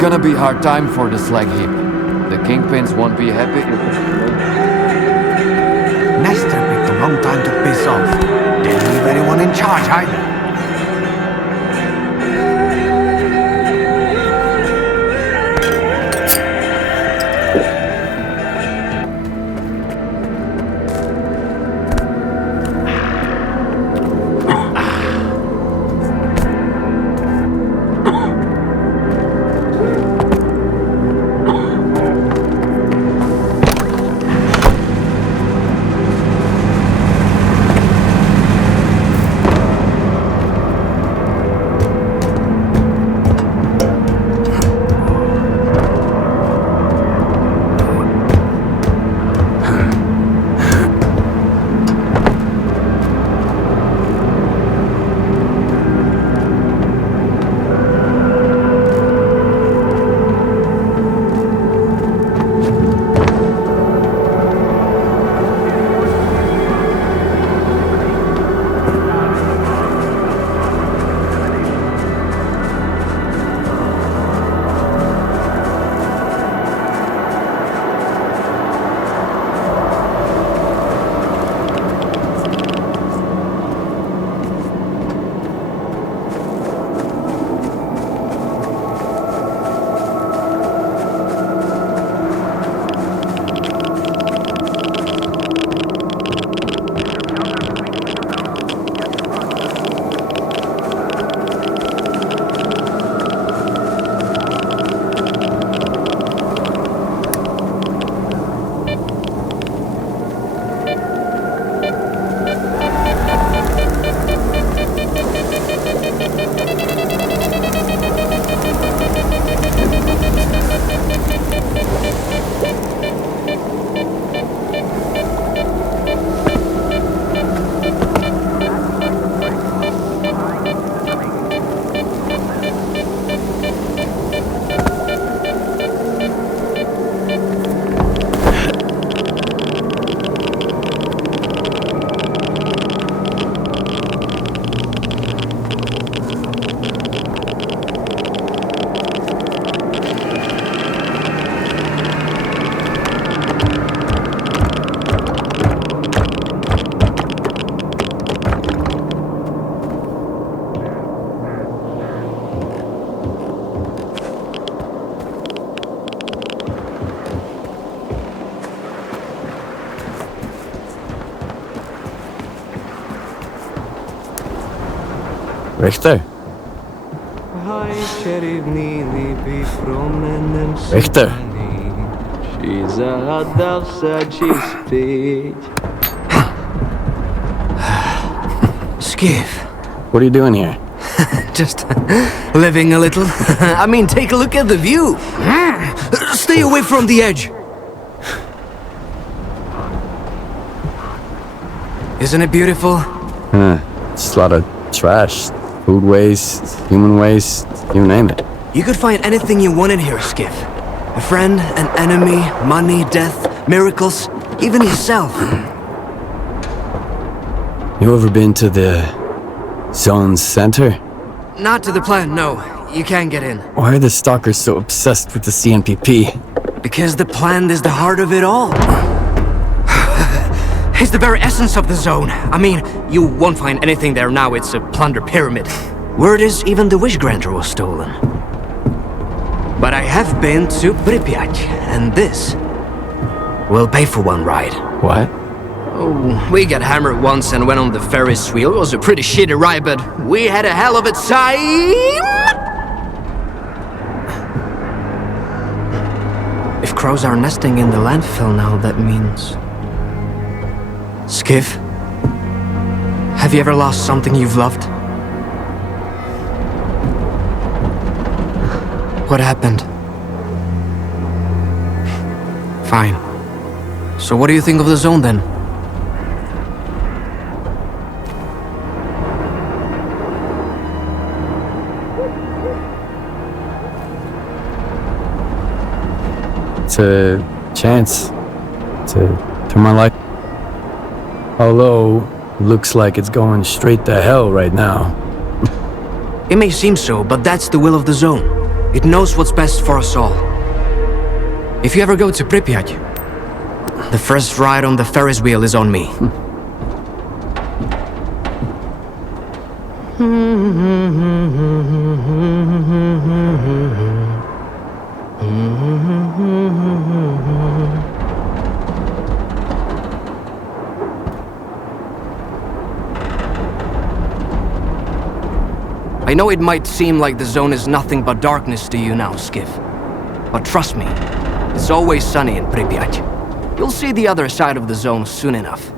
gonna be hard time for the slag heap. The kingpins won't be happy. Nestor picked a long time to piss off. Didn't leave anyone in charge either. Richter? Richter? Skiff. What are you doing here? Just living a little. I mean, take a look at the view. Stay away from the edge. Isn't it beautiful? It's a lot of trash. Food waste, human waste, you name it. You could find anything you wanted here, Skiff. A friend, an enemy, money, death, miracles, even yourself. You ever been to the zone's center? Not to the plant, no. You can't get in. Why are the Stalkers so obsessed with the CNPP? Because the plant is the heart of it all. It's the very essence of the zone. I mean, you won't find anything there now. It's a plunder pyramid. Word is even the wish granter was stolen. But I have been to Pripyat, and this will pay for one ride. What? Oh, we got hammered once and went on the Ferris wheel. It was a pretty shitty ride, but we had a hell of a time! If crows are nesting in the landfill now, that means... Skiff, have you ever lost something you've loved? What happened? Fine. So what do you think of the zone then? It's a chance to turn my life. Although, it looks like it's going straight to hell right now. It may seem so, but that's the will of the zone. It knows what's best for us all. If you ever go to Pripyat, the first ride on the Ferris wheel is on me. I know it might seem like the zone is nothing but darkness to you now, Skiff. But trust me, it's always sunny in Pripyat. You'll see the other side of the zone soon enough.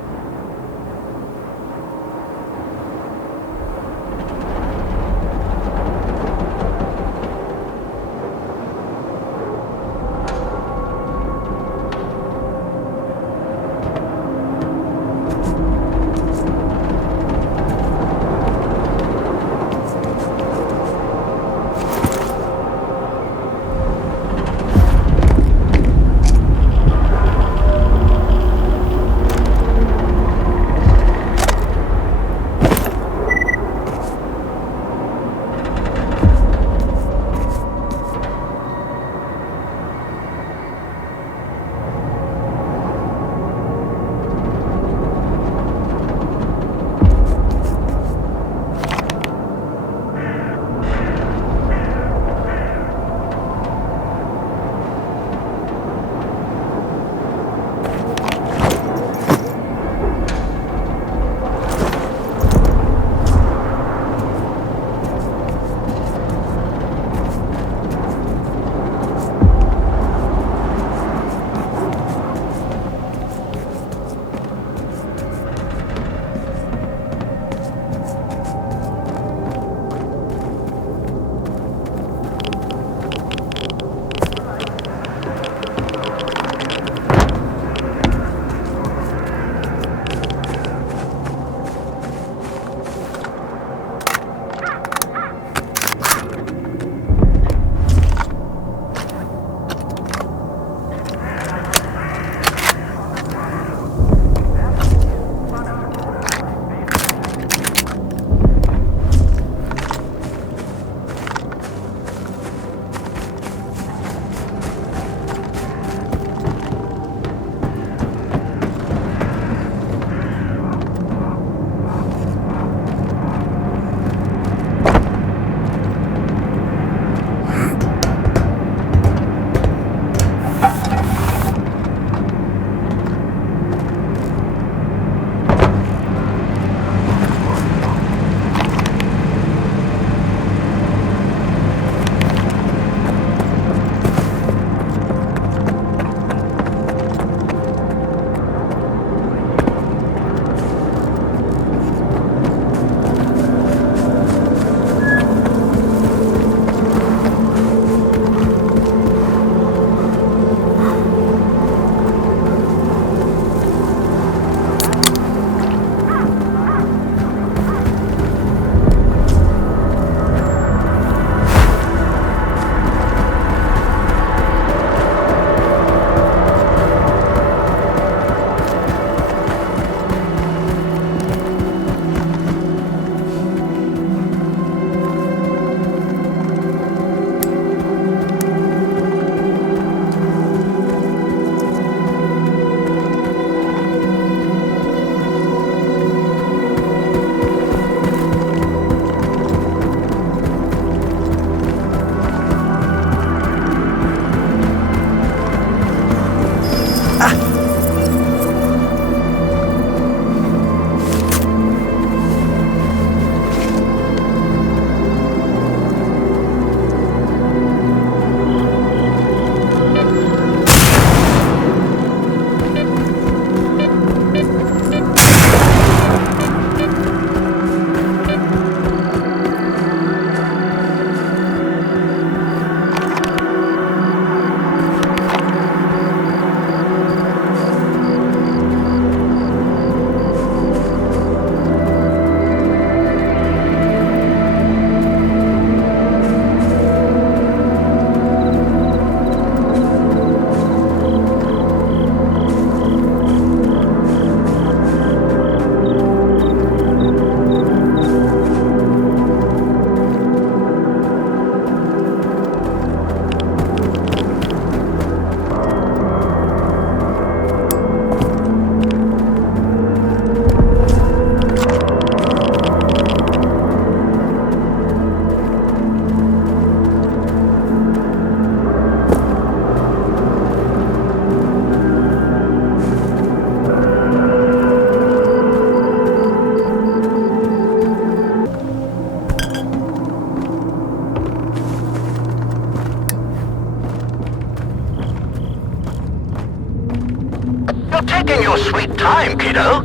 sweet time, kiddo.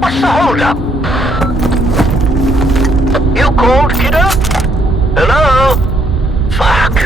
What's the holdup? You called, kiddo? Hello? Fuck.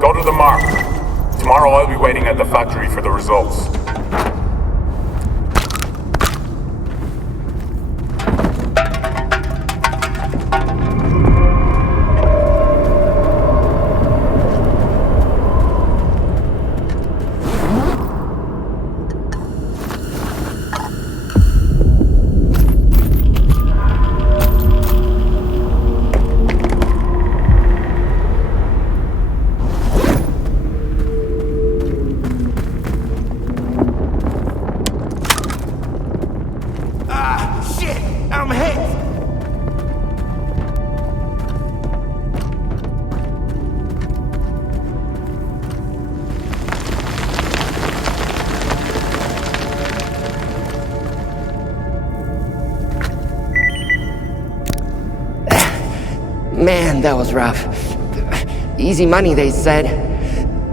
Go to the mark. Tomorrow I'll be waiting at the factory for the results. Man, that was rough. Easy money, they said.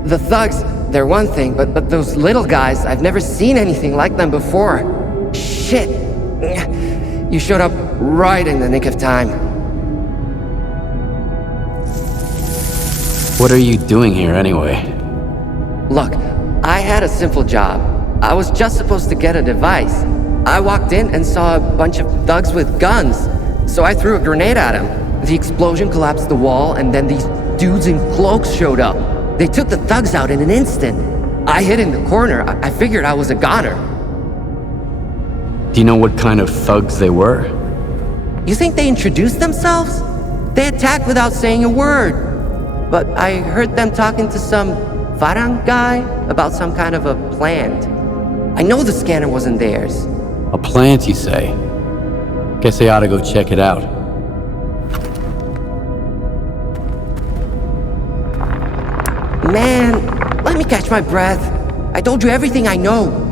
The thugs, they're one thing, but those little guys, I've never seen anything like them before. Shit. You showed up right in the nick of time. What are you doing here anyway? Look, I had a simple job. I was just supposed to get a device. I walked in and saw a bunch of thugs with guns, so I threw a grenade at them. The explosion collapsed the wall, and then these dudes in cloaks showed up. They took the thugs out in an instant. I hid in the corner. I figured I was a goner. Do you know what kind of thugs they were? You think they introduced themselves? They attacked without saying a word. But I heard them talking to some Varan guy about some kind of a plant. I know the scanner wasn't theirs. A plant, you say? Guess I ought to go check it out. Man, let me catch my breath. I told you everything I know.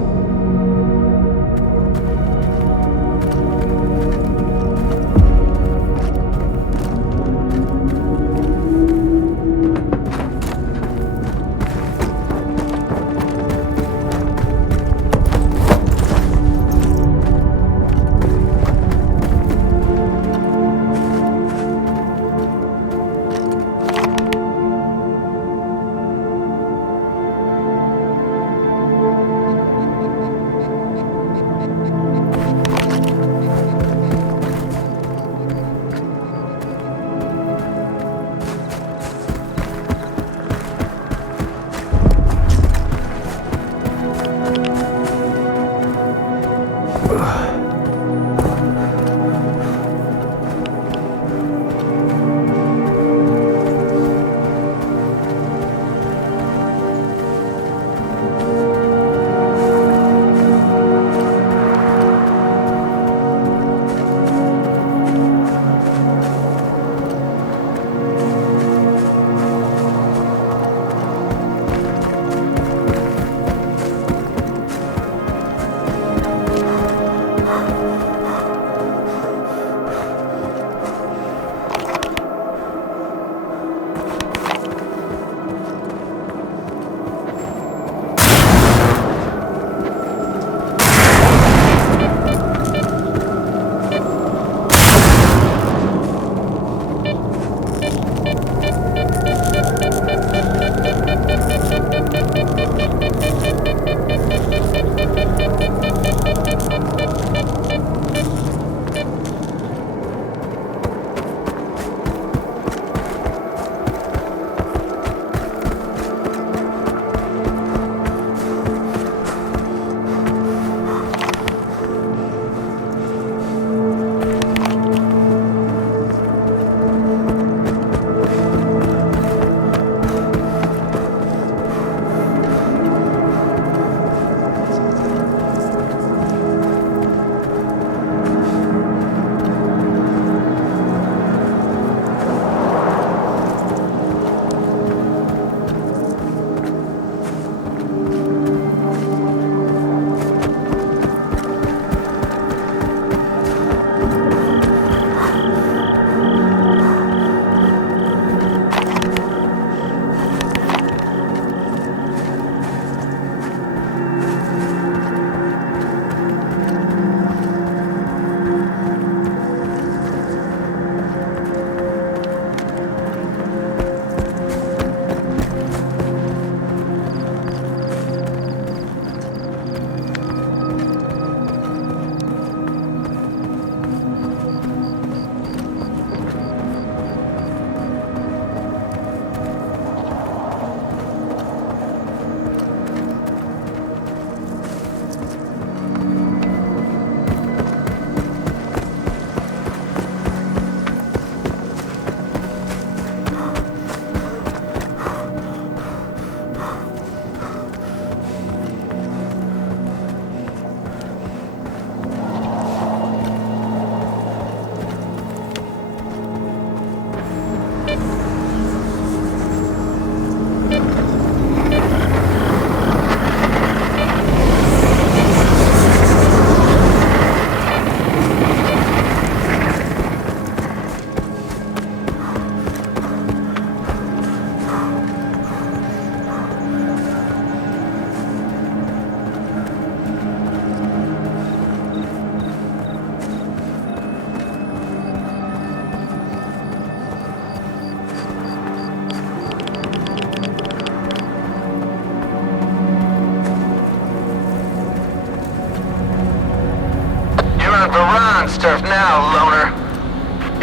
turf now, loner.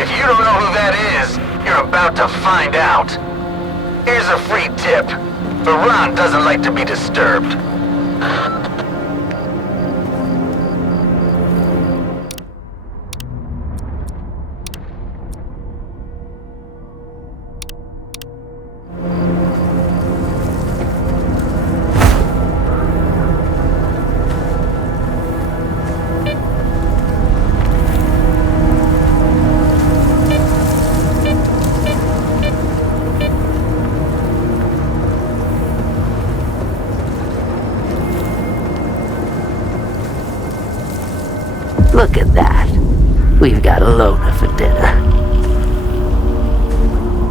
If you don't know who that is, you're about to find out. Here's a free tip. Varan doesn't like to be disturbed. Look at that. We've got a loner for dinner.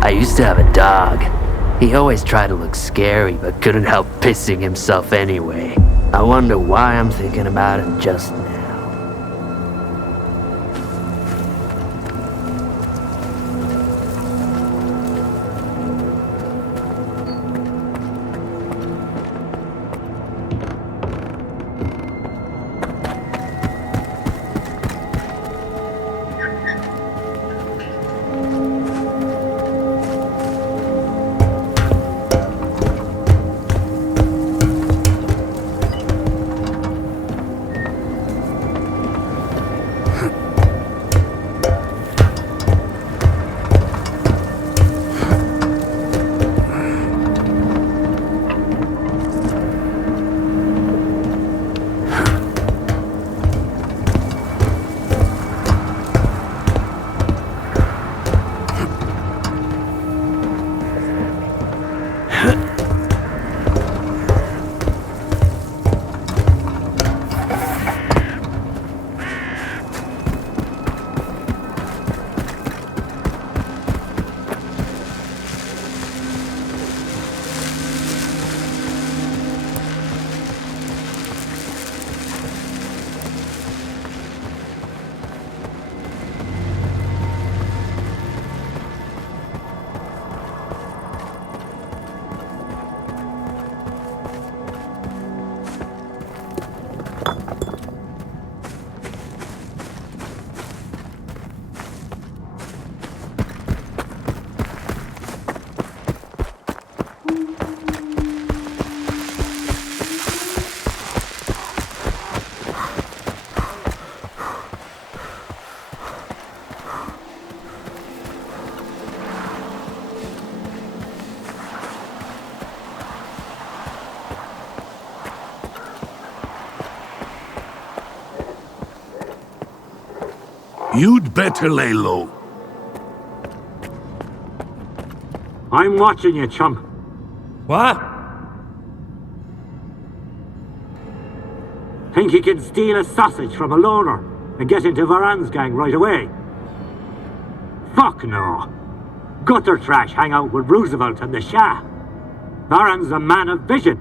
I used to have a dog. He always tried to look scary, but couldn't help pissing himself anyway. I wonder why I'm thinking about him just now. You'd better lay low. I'm watching you, chum. What? Think you can steal a sausage from a loner and get into Varan's gang right away? Fuck no. Gutter trash hang out with Roosevelt and the Shah. Varan's a man of vision.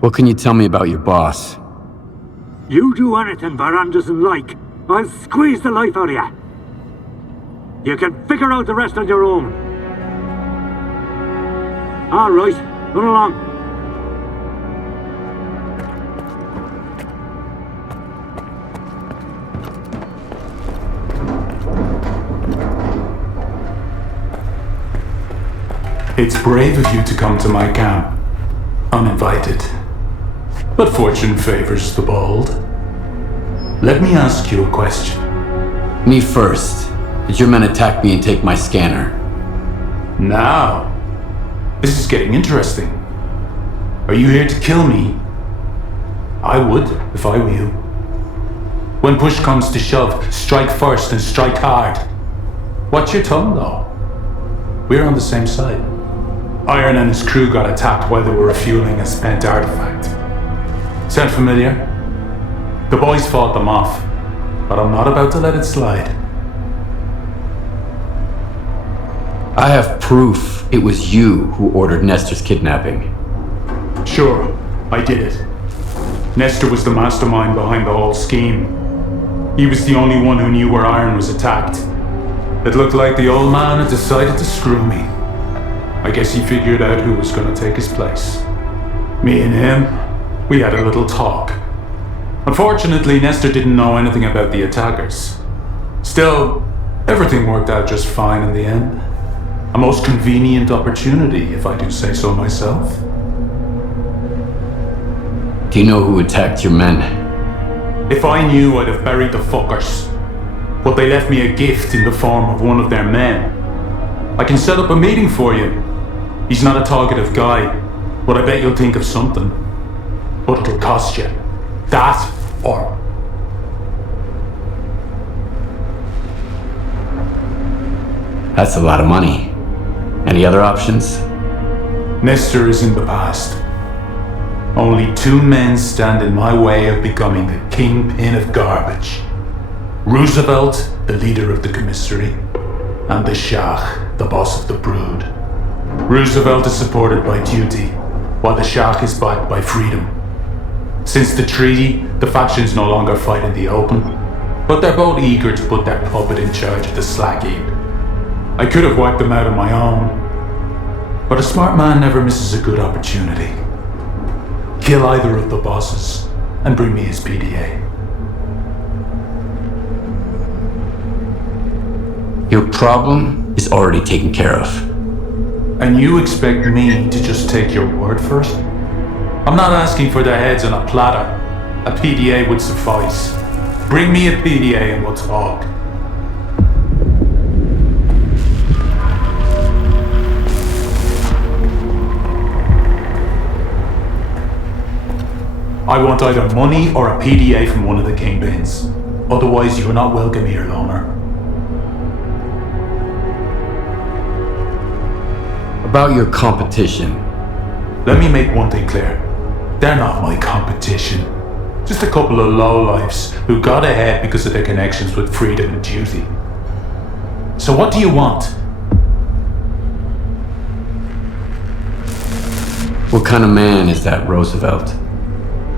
What can you tell me about your boss? You do anything Varan doesn't like, I'll squeeze the life out of you. You can figure out the rest on your own. All right, run along. It's brave of you to come to my camp, uninvited. But fortune favors the bold. Let me ask you a question. Me first. Did your men attack me and take my scanner? Now, this is getting interesting. Are you here to kill me? I would, if I were you. When push comes to shove, strike first and strike hard. Watch your tongue, though. We're on the same side. Iron and his crew got attacked while they were refueling a spent artifact. Sound familiar? The boys fought them off, but I'm not about to let it slide. I have proof it was you who ordered Nestor's kidnapping. Sure, I did it. Nestor was the mastermind behind the whole scheme. He was the only one who knew where Iron was attacked. It looked like the old man had decided to screw me. I guess he figured out who was gonna take his place. Me and him, we had a little talk. Unfortunately, Nestor didn't know anything about the attackers. Still, everything worked out just fine in the end. A most convenient opportunity, if I do say so myself. Do you know who attacked your men? If I knew, I'd have buried the fuckers. But they left me a gift in the form of one of their men. I can set up a meeting for you. He's not a talkative guy, but I bet you'll think of something. But it'll cost you. That or... That's a lot of money. Any other options? Nestor is in the past. Only 2 men stand in my way of becoming the kingpin of garbage. Roosevelt, the leader of the commissary, and the Shah, the boss of the brood. Roosevelt is supported by duty, while the Shah is backed by freedom. Since the treaty, the factions no longer fight in the open, but they're both eager to put their puppet in charge of the S.T.A.L.K.E.R. I could have wiped them out on my own, but a smart man never misses a good opportunity. Kill either of the bosses, and bring me his PDA. Your problem is already taken care of. And you expect me to just take your word for it? I'm not asking for their heads on a platter. A PDA would suffice. Bring me a PDA and we'll talk. I want either money or a PDA from one of the kingpins. Otherwise, you're not welcome here, loner. About your competition. Let me make one thing clear. They're not my competition. Just a couple of lowlifes who got ahead because of their connections with freedom and duty. So what do you want? What kind of man is that Roosevelt?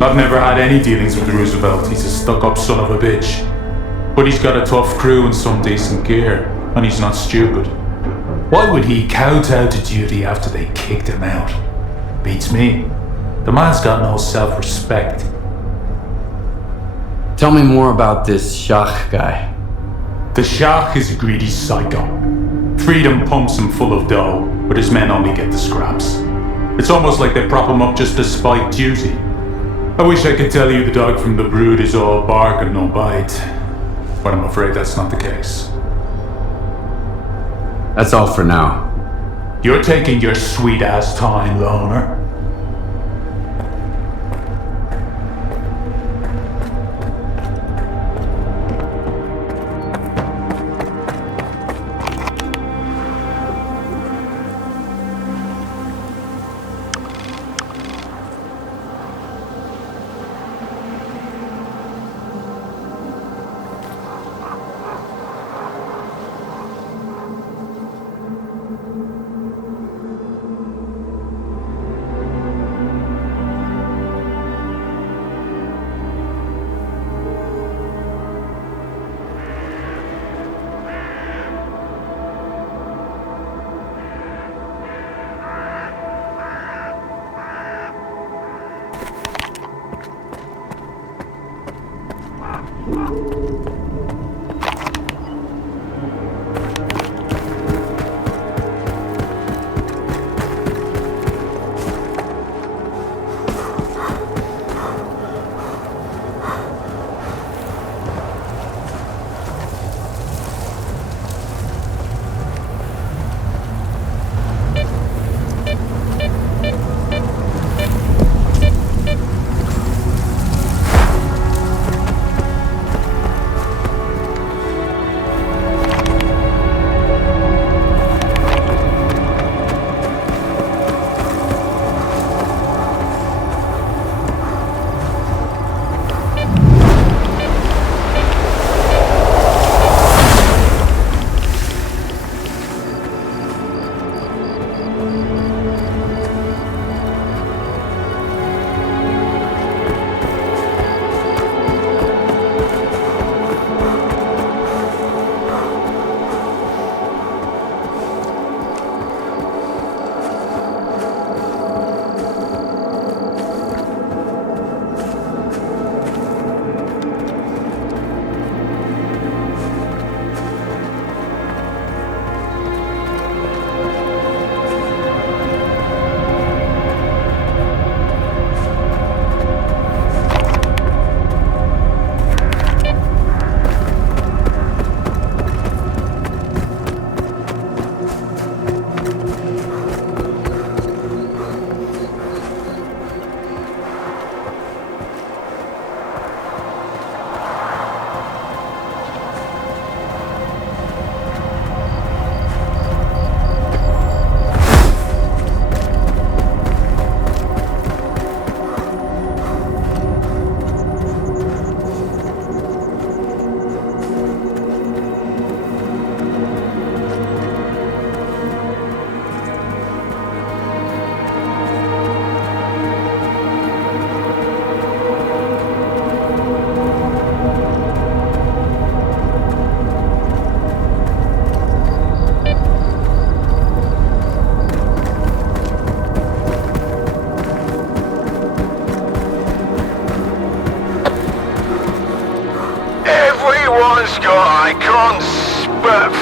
I've never had any dealings with Roosevelt. He's a stuck-up son of a bitch. But he's got a tough crew and some decent gear, and he's not stupid. Why would he kowtow to duty after they kicked him out? Beats me. The man's got no self-respect. Tell me more about this Shah guy. The Shah is a greedy psycho. Freedom pumps him full of dough, but his men only get the scraps. It's almost like they prop him up just to spite duty. I wish I could tell you the dog from the brood is all bark and no bite, but I'm afraid that's not the case. That's all for now. You're taking your sweet-ass time, loner.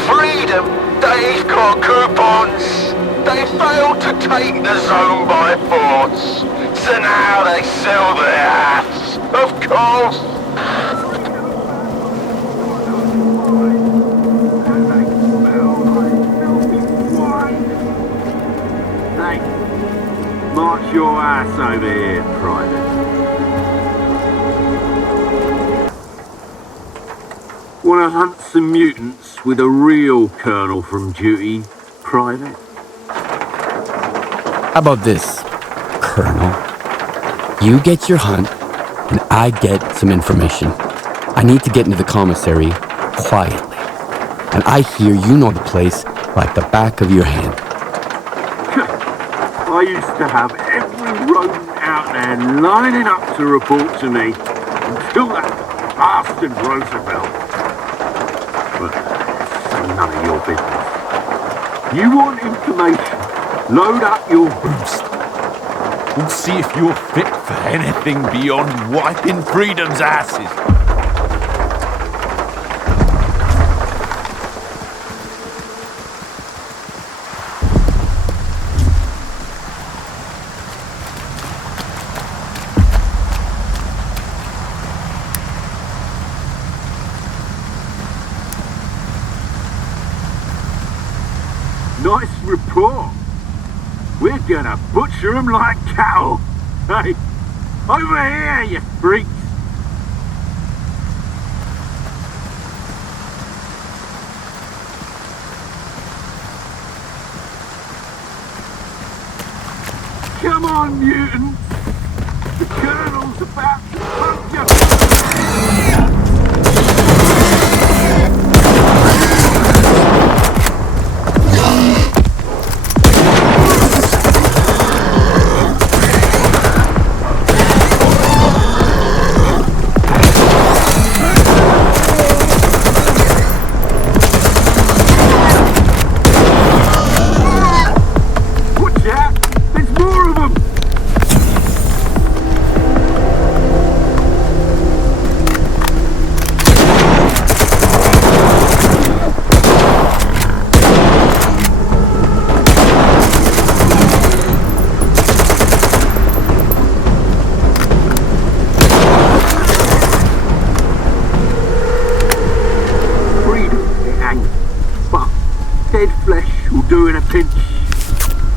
freedom, they've got coupons. They failed to take the zone by force. So now they sell their hats, of course. Hey, march your ass over here, Private. Wanna hunt some mutants with a real colonel from duty, Private? How about this, Colonel? You get your hunt, and I get some information. I need to get into the commissary quietly. And I hear you know the place like the back of your hand. I used to have every rodent out there lining up to report to me until that bastard Roosevelt. But it's none of your business. You want information? Load up your boost. We'll see if you're fit for anything beyond wiping freedom's asses. Nice report. We're gonna butcher them like cattle. Hey, over here, you freaks. Come on, mutants. The Colonel's about to pump you.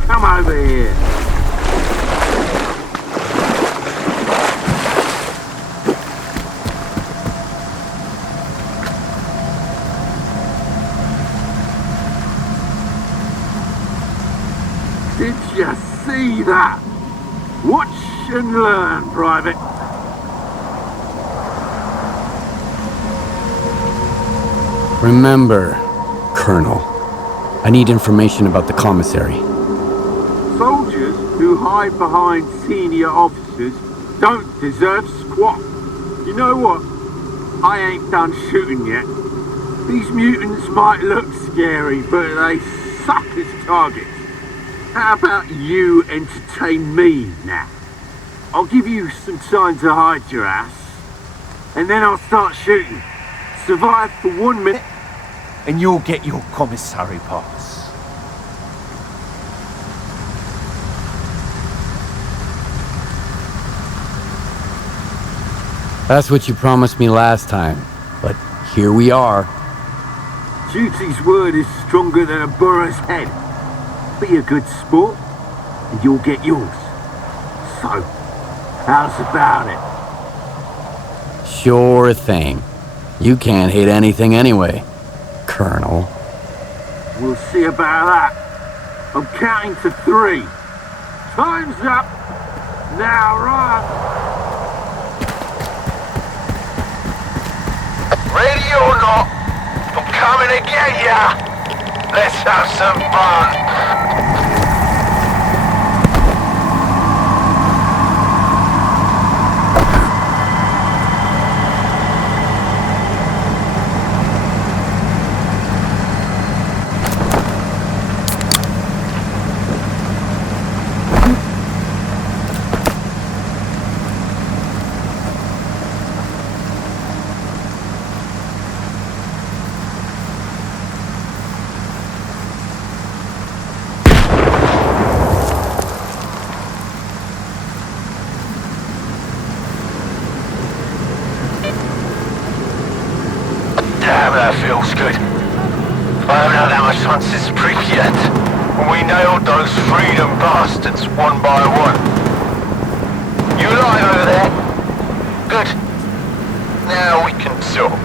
Come over here. Did you see that? Watch and learn, Private. Remember, Colonel, I need information about the commissary. Soldiers who hide behind senior officers don't deserve squat. You know what? I ain't done shooting yet. These mutants might look scary, but they suck as targets. How about you entertain me now? I'll give you some time to hide your ass, and then I'll start shooting. Survive for 1 minute, and you'll get your commissary pass. That's what you promised me last time, but here we are. Duty's word is stronger than a burro's head. Be a good sport, and you'll get yours. So, how's about it? Sure thing. You can't hit anything anyway, Colonel. We'll see about that. I'm counting to 3. Time's up. Now run. Ready or not, I'm coming to get ya! Let's have some fun! night on since Pripyat, when we nailed those freedom bastards one by one. You alive over there? Good. Now we can talk.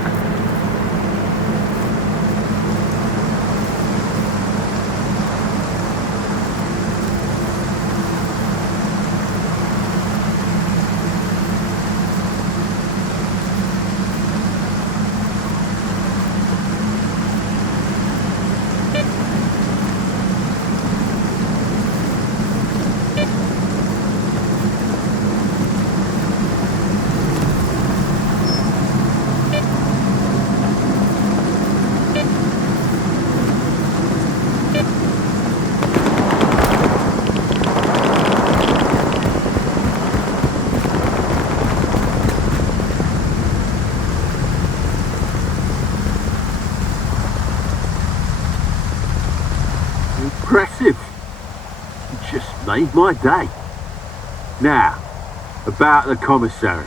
Impressive. You just made my day. Now, about the commissary.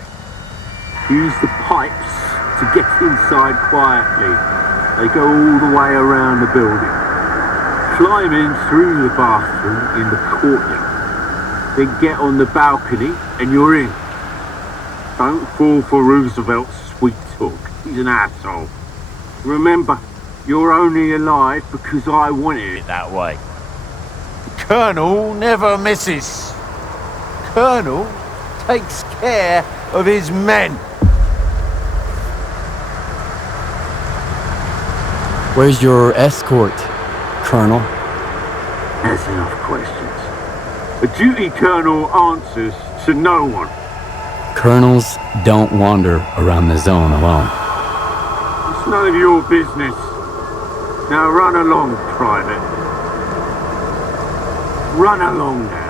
Use the pipes to get inside quietly. They go all the way around the building. Climb in through the bathroom in the courtyard. Then get on the balcony and you're in. Don't fall for Roosevelt's sweet talk. He's an asshole. Remember, you're only alive because I wanted it that way. Colonel never misses. Colonel takes care of his men. Where's your escort, Colonel? That's enough questions. A duty colonel answers to no one. Colonels don't wander around the zone alone. It's none of your business. Now run along, Private. Run along now.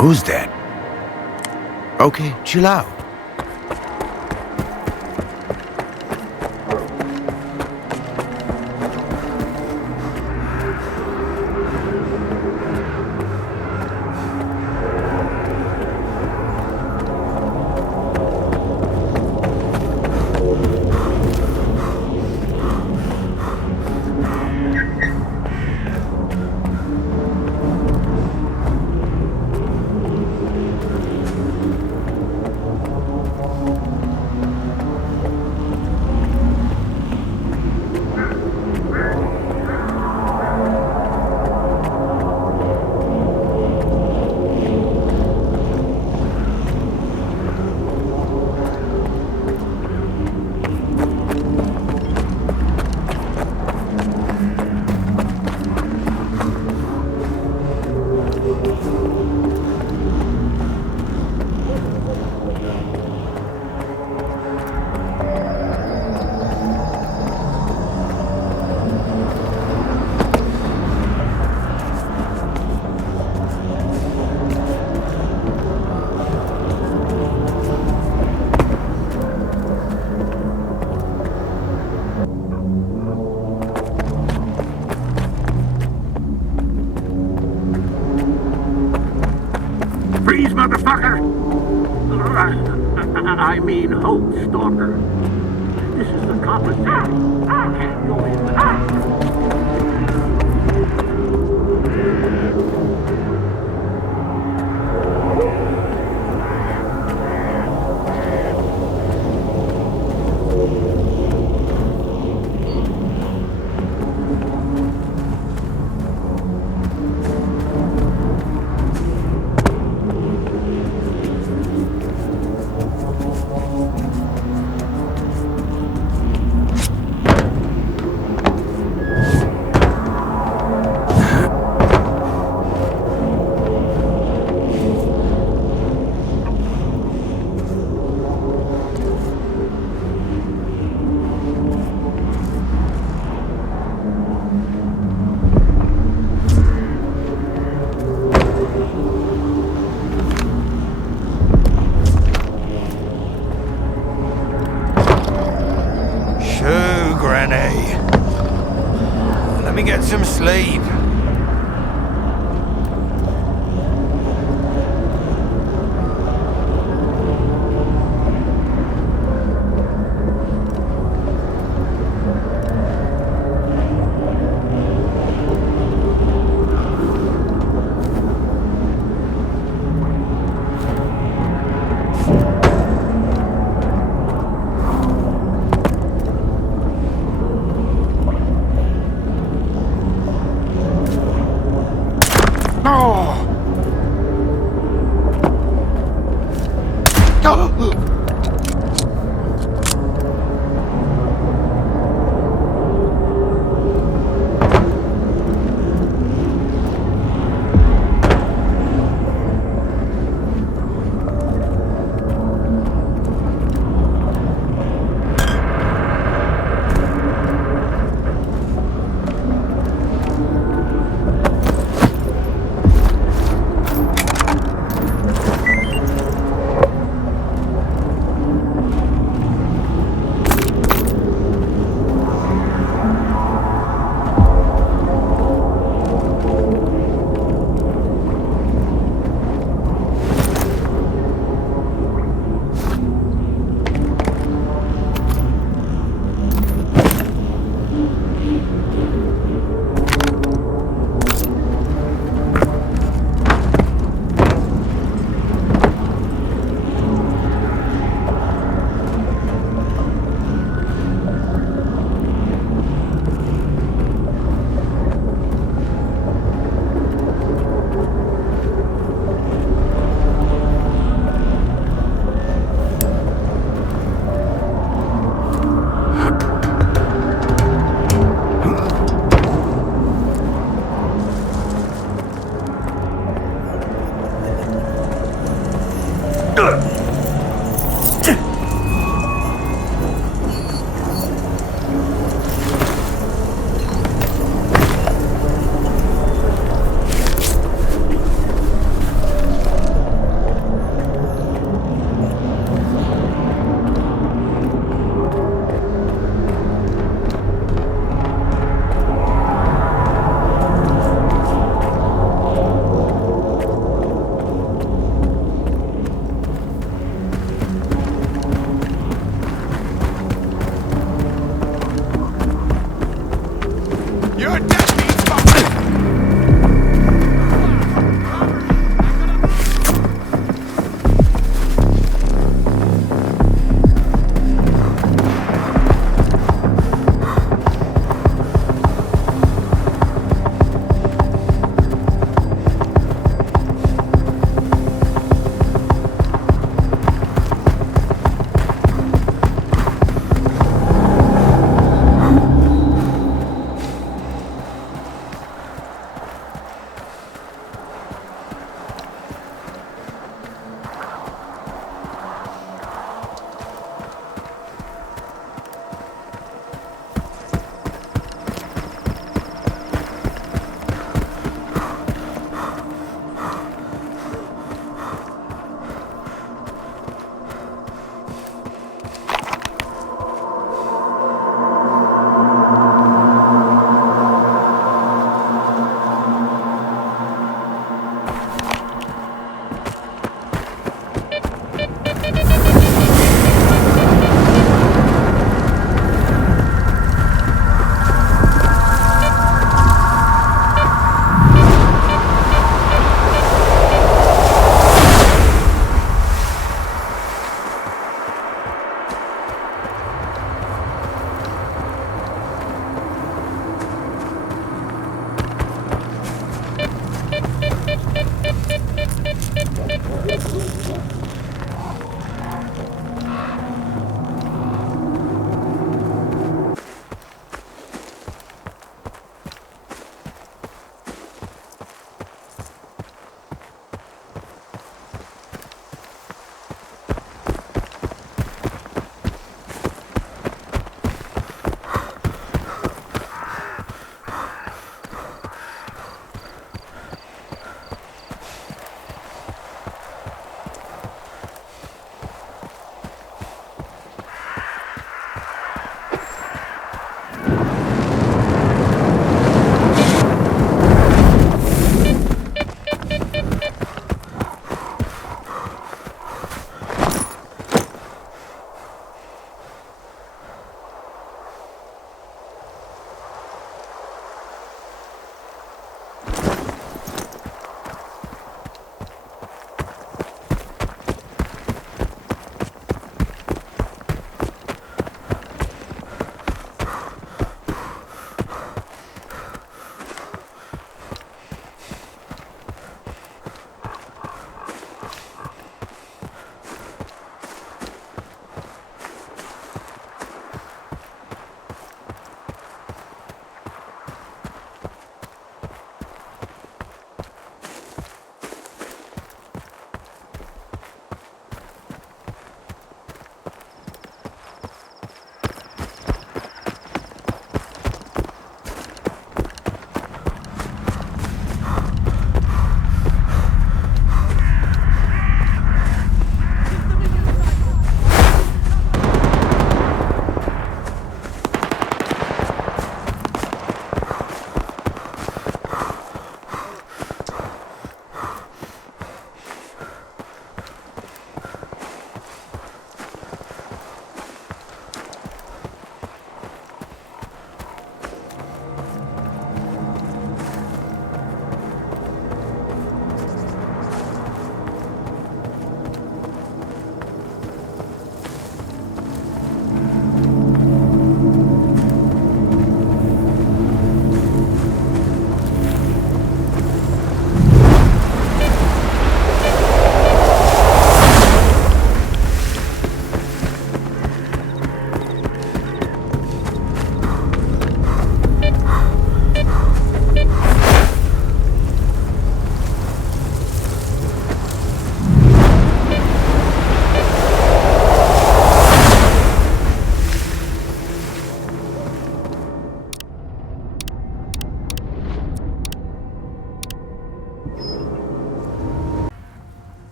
Who's that? Okay, chill out. Freeze, motherfucker! I mean, hold, Stalker. This is the commissary. I can't go in without get some sleep.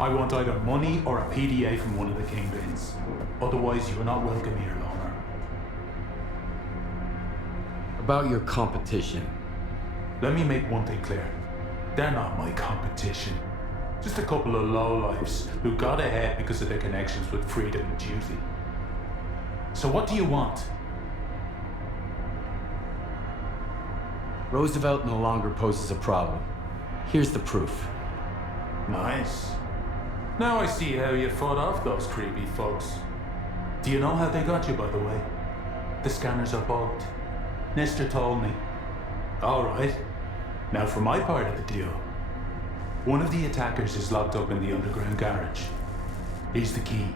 I want either money or a PDA from one of the kingpins. Otherwise, you are not welcome here longer. About your competition. Let me make one thing clear. They're not my competition. Just a couple of lowlifes who got ahead because of their connections with freedom and duty. So what do you want? Roosevelt no longer poses a problem. Here's the proof. Nice. Now I see how you fought off those creepy folks. Do you know how they got you, by the way? The scanners are bugged. Nestor told me. Alright. Now for my part of the deal. One of the attackers is locked up in the underground garage. Here's the key.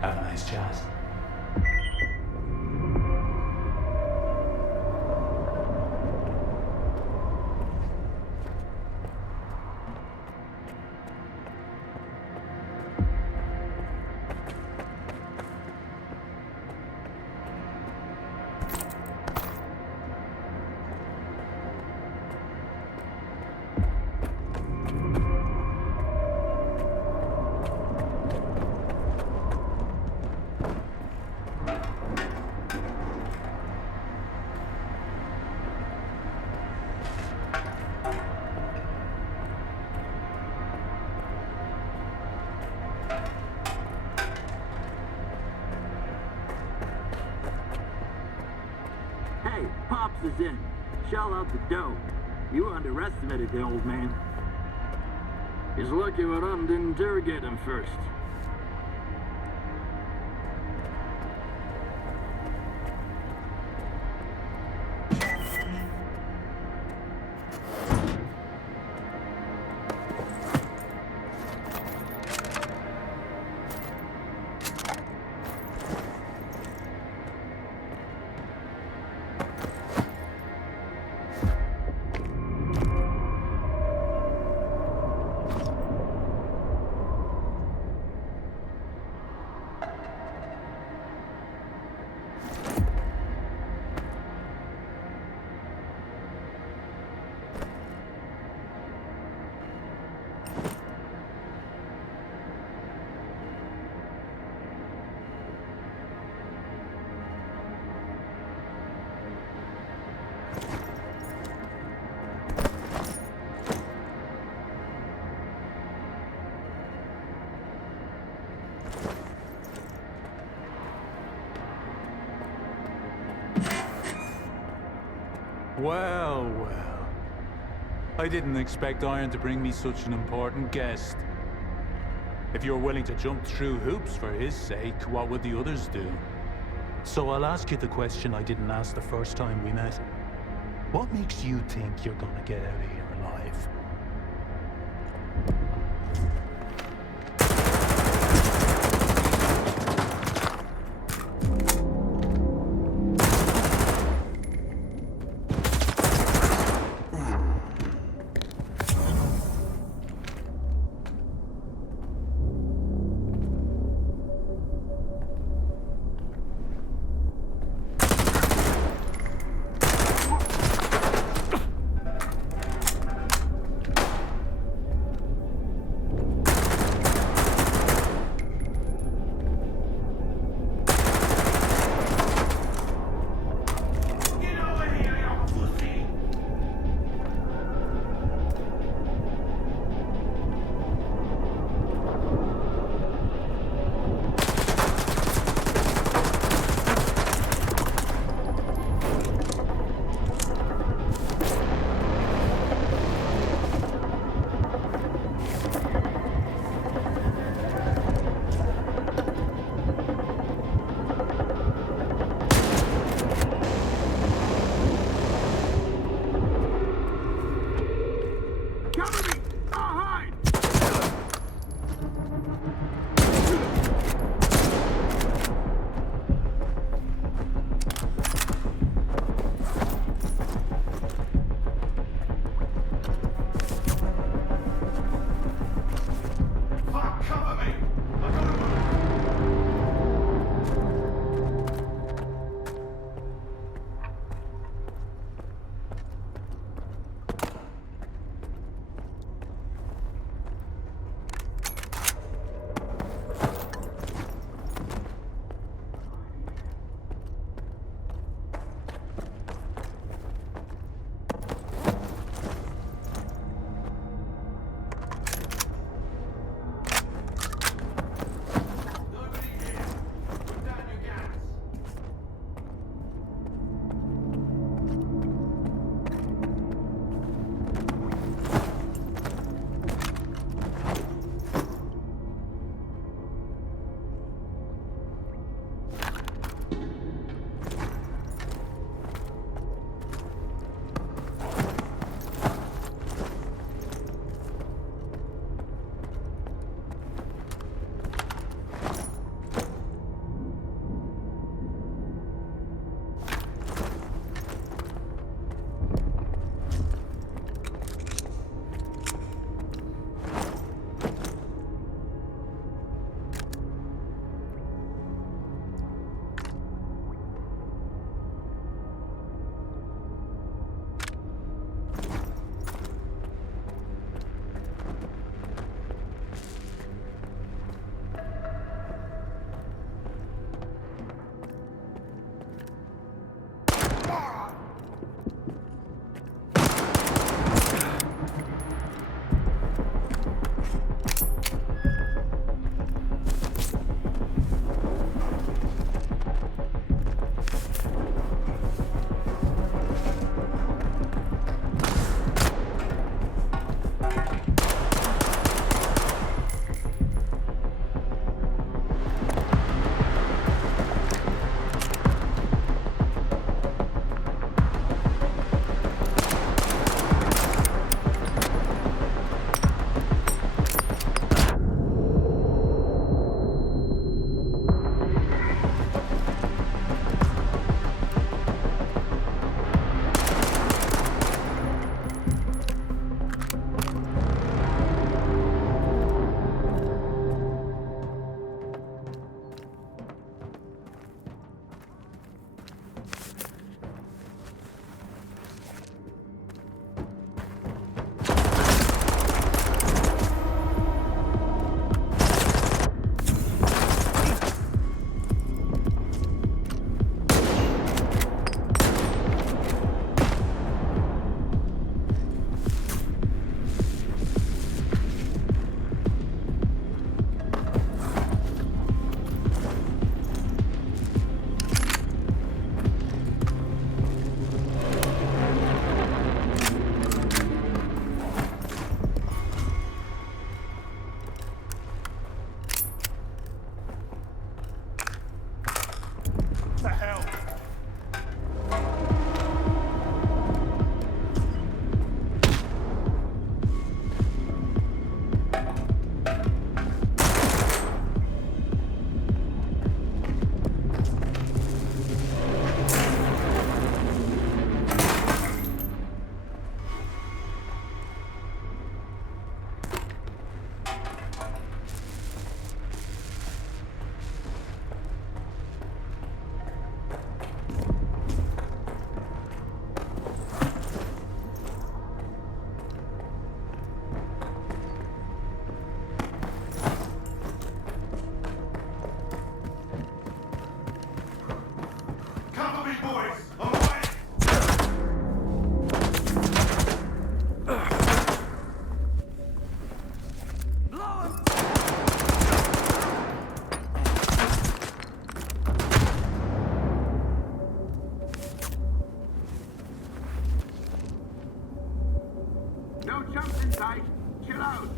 Have a nice chat. Pops is in. Shell out the dough. You underestimated the old man. He's lucky Varan didn't interrogate him first. Well, well. I didn't expect Iron to bring me such an important guest. If you're willing to jump through hoops for his sake, what would the others do? So I'll ask you the question I didn't ask the first time we met. What makes you think you're gonna get out of here alive? No jumps in sight. Chill out.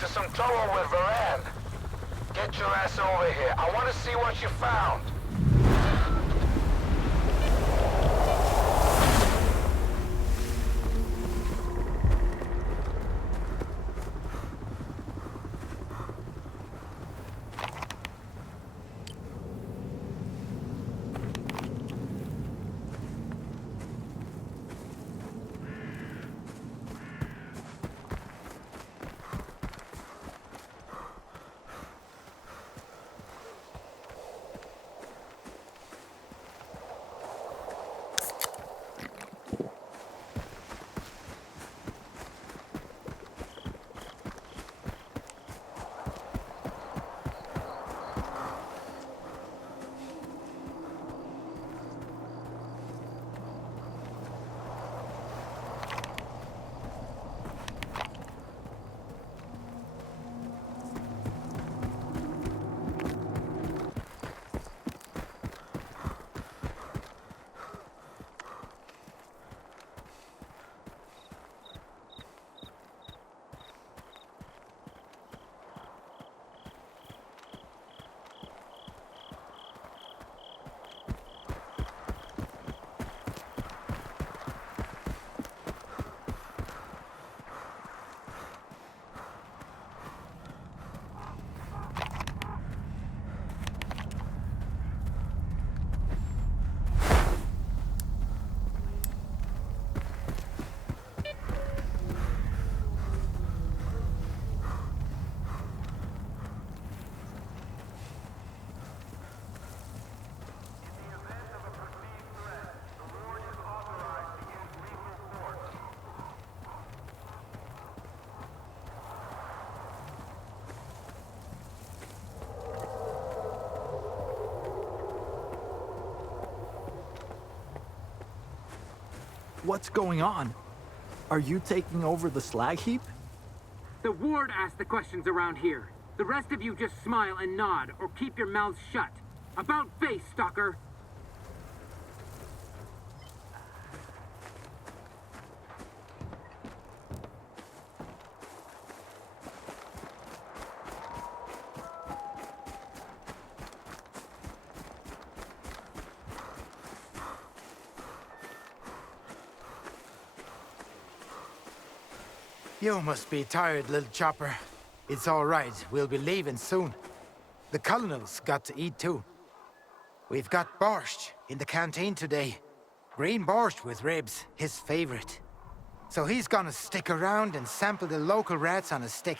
into some trouble with Varan. Get your ass over here. I want to see what you found. What's going on? Are you taking over the slag heap? The ward asks the questions around here. The rest of you just smile and nod, or keep your mouths shut. About face, Stalker! You must be tired, little chopper. It's all right. We'll be leaving soon. The colonel's got to eat too. We've got borscht in the canteen today. Green borscht with ribs, his favorite. So he's gonna stick around and sample the local rats on a stick.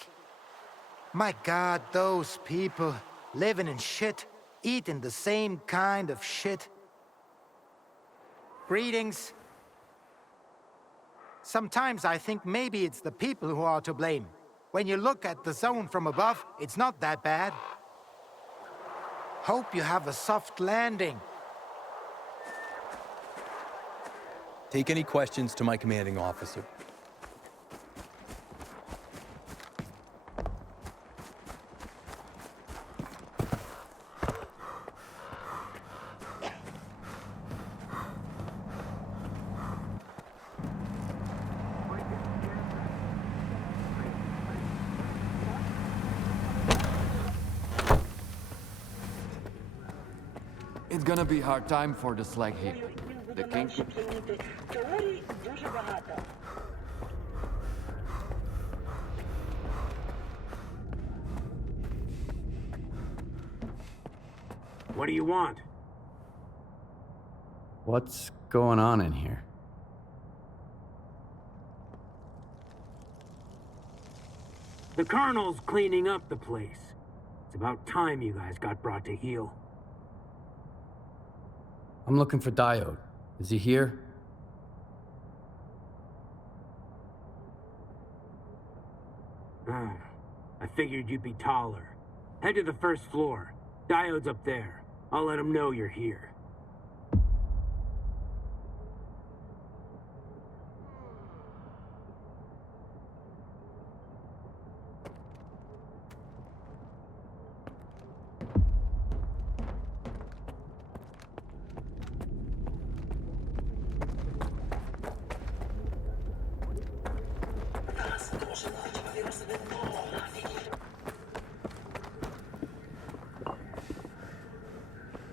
My God, those people living in shit, eating the same kind of shit. Greetings. Sometimes I think maybe it's the people who are to blame. When you look at the zone from above, it's not that bad. Hope you have a soft landing. Take any questions to my commanding officer. It's gonna be hard time for the slag heap. The king... What do you want? What's going on in here? The Colonel's cleaning up the place. It's about time you guys got brought to heel. I'm looking for Diode. Is he here? I figured you'd be taller. Head to the first floor. Diode's up there. I'll let him know you're here.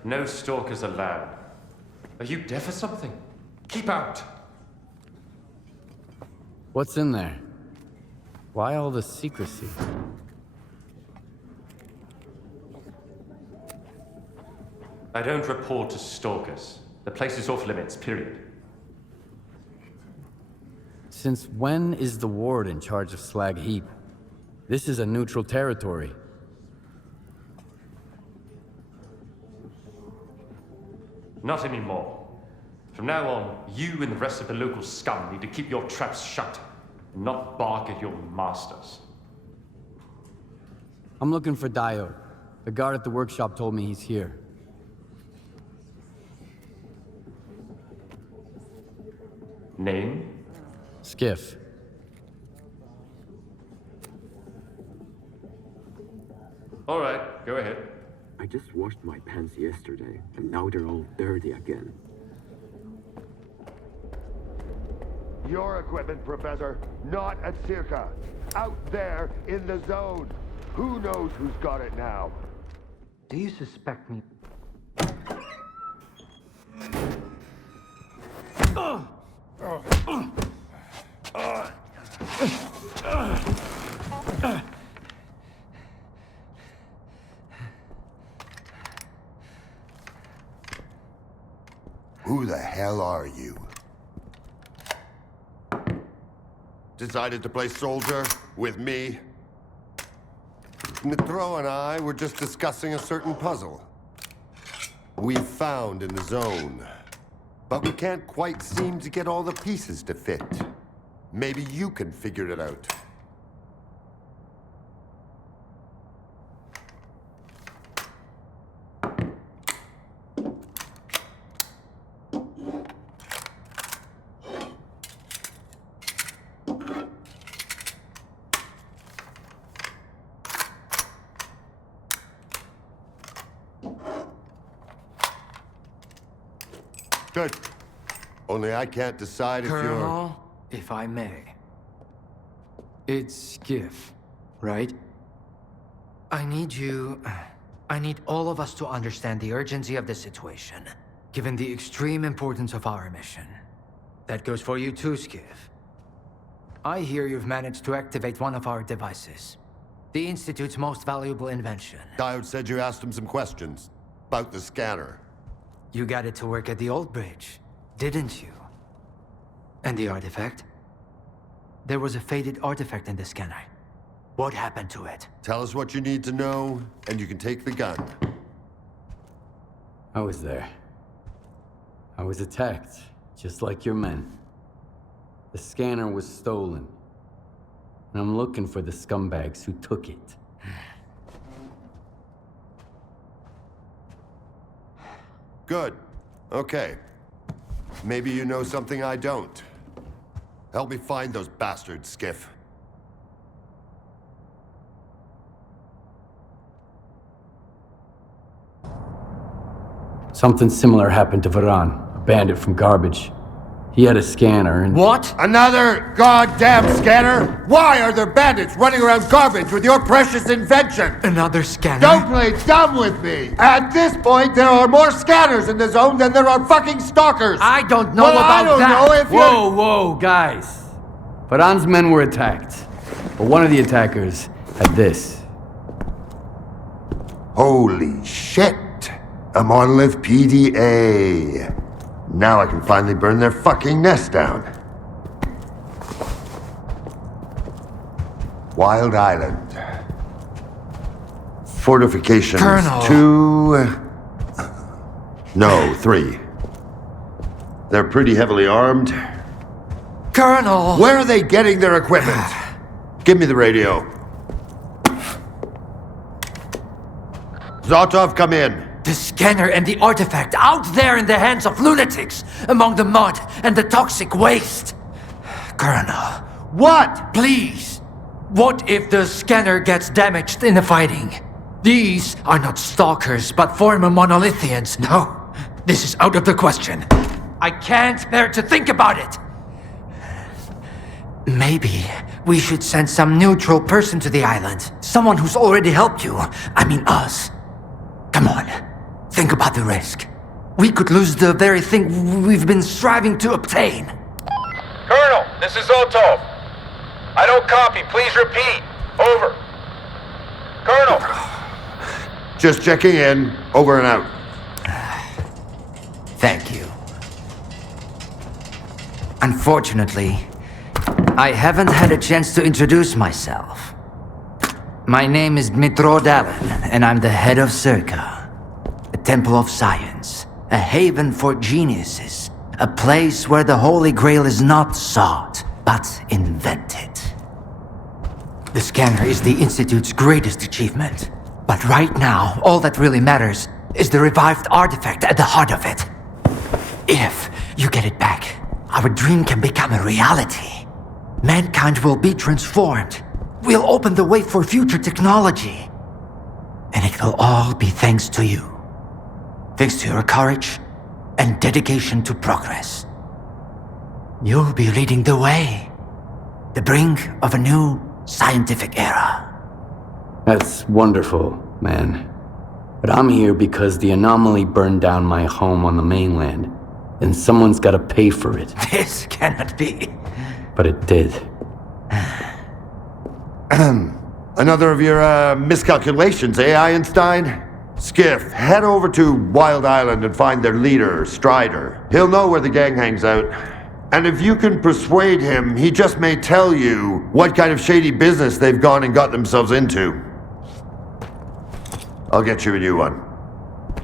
No stalkers allowed. Are you deaf or something? Keep out! What's in there? Why all the secrecy? I don't report to stalkers. The place is off limits, period. Since when is the ward in charge of S.T.A.L.K.E.R? This is a neutral territory. Not anymore. From now on, you and the rest of the local scum need to keep your traps shut and not bark at your masters. I'm looking for Dio. The guard at the workshop told me he's here. Name? Skiff. All right, go ahead. I just washed my pants yesterday, and now they're all dirty again. Your equipment, Professor, not at S.T.A.L.K.E.R. Out there in the zone. Who knows who's got it now? Do you suspect me? Who the hell are you? Decided to play soldier with me? Mitro and I were just discussing a certain puzzle we found in the zone. But we can't quite seem to get all the pieces to fit. Maybe you can figure it out. Good. Only I can't decide if you're... Colonel, if I may. It's Skiff, right? I need all of us to understand the urgency of the situation, given the extreme importance of our mission. That goes for you too, Skiff. I hear you've managed to activate one of our devices. The Institute's most valuable invention. Diode said you asked him some questions about the scanner. You got it to work at the old bridge, didn't you? And the artifact? There was a faded artifact in the scanner. What happened to it? Tell us what you need to know, and you can take the gun. I was there. I was attacked, just like your men. The scanner was stolen. And I'm looking for the scumbags who took it. Good. Okay. Maybe you know something I don't. Help me find those bastards, Skiff. Something similar happened to Varan, a bandit from Garbage. He had a scanner and... What? Another goddamn scanner? Why are there bandits running around Garbage with your precious invention? Another scanner? Don't play dumb with me! At this point, there are more scanners in the zone than there are fucking stalkers! I don't know about that! I don't know if Whoa, whoa, guys. Varan's men were attacked. But one of the attackers had this. Holy shit! A monolith PDA. Now I can finally burn their fucking nest down. Wild Island. Fortifications. Colonel. 2... No, 3. They're pretty heavily armed. Colonel! Where are they getting their equipment? Give me the radio. Zotov, come in. The scanner and the artifact out there in the hands of lunatics, among the mud and the toxic waste. Colonel. What? Please. What if the scanner gets damaged in the fighting? These are not stalkers, but former monolithians. No, this is out of the question. I can't bear to think about it. Maybe we should send some neutral person to the island. Someone who's already helped you. I mean us. Come on. Think about the risk. We could lose the very thing we've been striving to obtain. Colonel, this is Otov. I don't copy. Please repeat. Over. Colonel. Just checking in. Over and out. Thank you. Unfortunately, I haven't had a chance to introduce myself. My name is Borodulin, and I'm the head of S.T.A.L.K.E.R, a temple of science, a haven for geniuses, a place where the Holy Grail is not sought, but invented. The scanner is the Institute's greatest achievement, but right now, all that really matters is the revived artifact at the heart of it. If you get it back, our dream can become a reality. Mankind will be transformed. We'll open the way for future technology. And it will all be thanks to you. Thanks to your courage and dedication to progress. You'll be leading the way. The brink of a new scientific era. That's wonderful, man. But I'm here because the anomaly burned down my home on the mainland, and someone's gotta pay for it. This cannot be. But it did. Another of your miscalculations, eh, Einstein? Skiff, head over to Wild Island and find their leader, Strider. He'll know where the gang hangs out. And if you can persuade him, he just may tell you what kind of shady business they've gone and got themselves into. I'll get you a new one.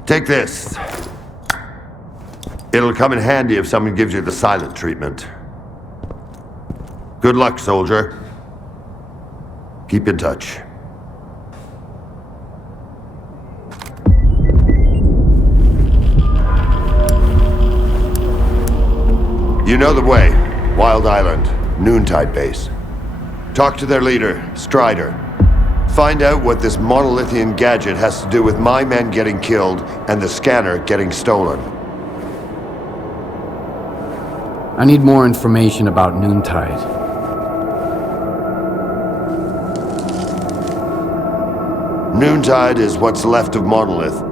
Take this. It'll come in handy if someone gives you the silent treatment. Good luck, soldier. Keep in touch. You know the way. Wild Island, Noontide base. Talk to their leader, Strider. Find out what this monolithian gadget has to do with my men getting killed and the scanner getting stolen. I need more information about Noontide. Noontide is what's left of Monolith.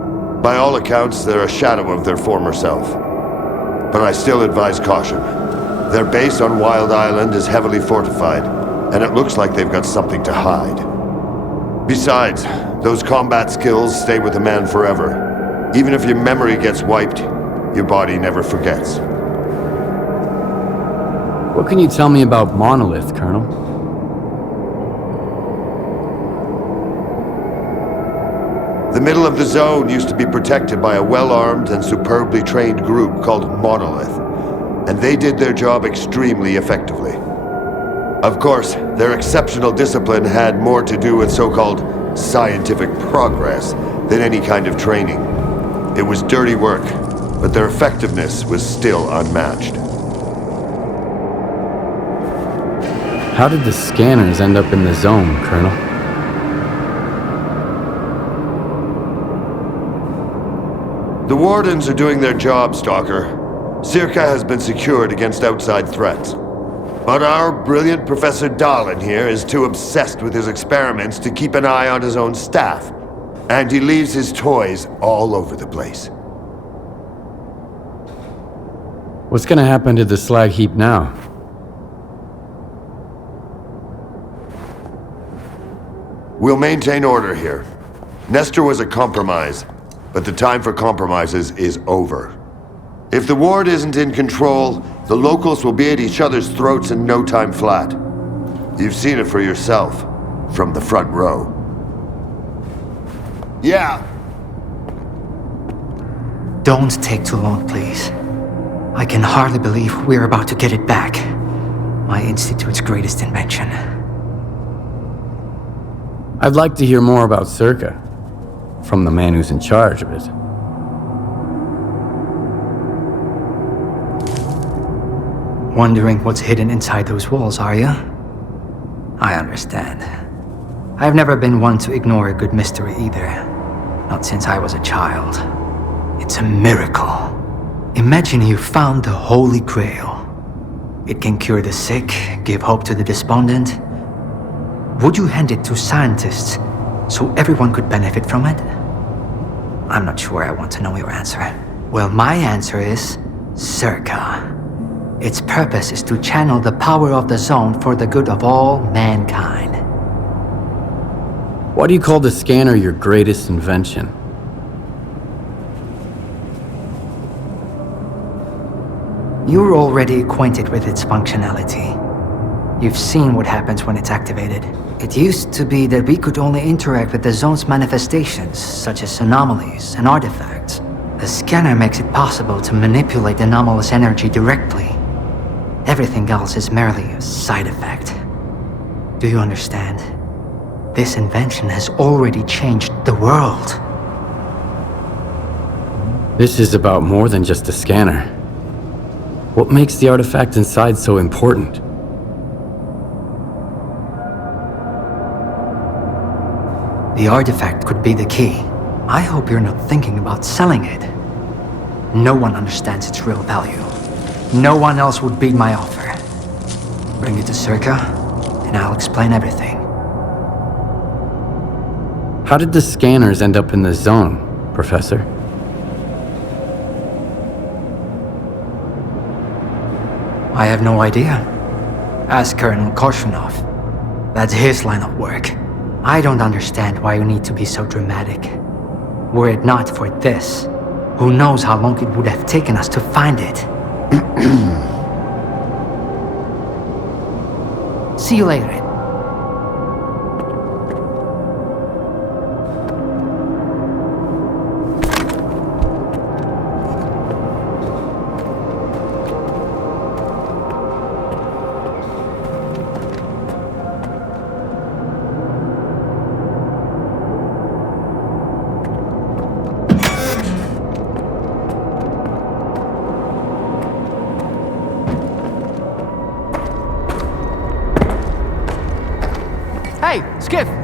By all accounts, they're a shadow of their former self. But I still advise caution. Their base on Wild Island is heavily fortified, and it looks like they've got something to hide. Besides, those combat skills stay with a man forever. Even if your memory gets wiped, your body never forgets. What can you tell me about Monolith, Colonel? The middle of the zone used to be protected by a well-armed and superbly trained group called Monolith, and they did their job extremely effectively. Of course, their exceptional discipline had more to do with so-called scientific progress than any kind of training. It was dirty work, but their effectiveness was still unmatched. How did the scanners end up in the zone, Colonel? The Wardens are doing their job, Stalker. S.T.A.L.K.E.R has been secured against outside threats. But our brilliant Professor Dahlin here is too obsessed with his experiments to keep an eye on his own staff. And he leaves his toys all over the place. What's gonna happen to the slag heap now? We'll maintain order here. Nestor was a compromise, but the time for compromises is over. If the ward isn't in control, the locals will be at each other's throats in no time flat. You've seen it for yourself, from the front row. Yeah. Don't take too long, please. I can hardly believe we're about to get it back. My Institute's greatest invention. I'd like to hear more about S.T.A.L.K.E.R. from the man who's in charge of it. Wondering what's hidden inside those walls, are you? I understand. I've never been one to ignore a good mystery either. Not since I was a child. It's a miracle. Imagine you found the Holy Grail. It can cure the sick, give hope to the despondent. Would you hand it to scientists so everyone could benefit from it? I'm not sure I want to know your answer. Well, my answer is Sergiy. Its purpose is to channel the power of the zone for the good of all mankind. Why do you call the scanner your greatest invention? You're already acquainted with its functionality. You've seen what happens when it's activated. It used to be that we could only interact with the zone's manifestations, such as anomalies and artifacts. The scanner makes it possible to manipulate anomalous energy directly. Everything else is merely a side effect. Do you understand? This invention has already changed the world. This is about more than just a scanner. What makes the artifact inside so important? The artifact could be the key. I hope you're not thinking about selling it. No one understands its real value. No one else would beat my offer. Bring it to Sergiy, and I'll explain everything. How did the scanners end up in the zone, Professor? I have no idea. Ask Colonel Korshunov. That's his line of work. I don't understand why you need to be so dramatic. Were it not for this, who knows how long it would have taken us to find it. See you later. Hey, Skiff!